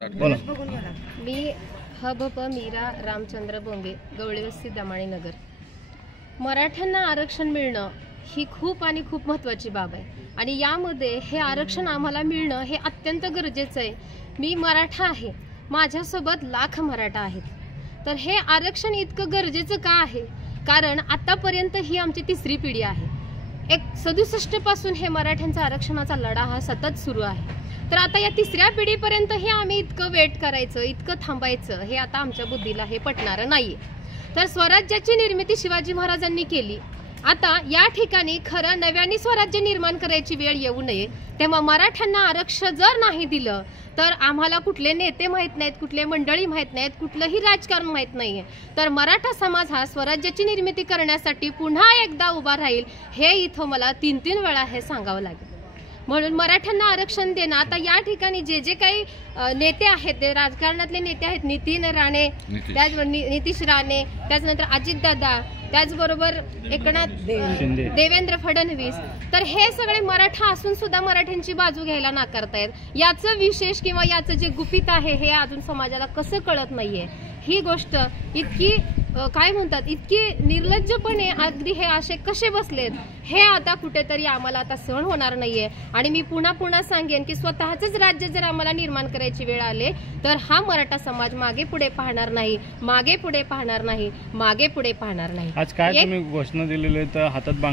मी हबप मीरा रामचंद्र बोंगे, गवळीवस्ती दमाणी नगर। मराठ्यांना आरक्षण मिळणं ही खूप महत्त्वाची बाब आहे आणि यामध्ये हे आरक्षण आम्हाला मिळणं हे अत्यंत गरजेचं आहे। मी मराठा आहे, माझ्यासोबत लाख मराठा आहेत। तर हे आरक्षण इतकं गरजेचं का आहे? कारण आतापर्यंत ही आमची तिसरी पिढी आहे। 67 पासून हे मराठ्यांचा आरक्षणाचा लढा हा सतत सुरू आहे। तर आता या तिसऱ्या पिढीपर्यंत हे आम्ही इतकं वेट करायचं, इतकं थांबायचं, हे आता आमच्या बुद्धीला हे पटणार नाहीये। तर स्वराज्याची निर्मिती शिवाजी महाराजांनी केली। आता या ठिकाणी खरं नव्याने स्वराज्य निर्माण करायची वेळ येऊ नये, तेव्हा मराठ्यांना आरक्षण जर नाही दिलं तर आम्हाला कुठले नेते माहित नाहीत, कुठले मंडळी माहित नाहीत, कुठलंही राजकारण माहित नाहीये। तर मराठा समाज हा स्वराज्याची निर्मिती करण्यासाठी पुन्हा एकदा उभा राहील, हे इथं मला 3 वेळा हे सांगावं लागेल। म्हणून मराठ्यांना आरक्षण देणं, आता या ठिकाणी जे काही नेते आहेत, ते राजकारणातले नेते आहेत, नितीन राणे, त्याचबरोबर नितीश राणे, त्याच्यानंतर अजितदादा, त्याचबरोबर एकनाथ देवेंद्र फडणवीस, तर हे सगळे मराठा असून सुद्धा मराठ्यांची बाजू घ्यायला नाकारतायत। याचं विशेष किंवा याचं जे गुपित आहे हे अजून समाजाला कसं कळत नाहीये। ही गोष्ट इतकी काय म्हणतात, इतकी निर्लज्जपणे अगदी हे असे कसे बसलेत, हे आता कुठेतरी आम्हाला आता सहन होणार नाहीये। आणि मी पुन्हा सांगेन की स्वतःच राज्य जर आम्हाला निर्माण करायची वेळ आले तर हा मराठा समाज मागे पुढे पाहणार नाही, मागे पुढे पाहणार नाही, मागे पुढे पाहणार नाही। आज काय तुम्ही घोषणा दिलेली आहे, तर हातात बांगड्या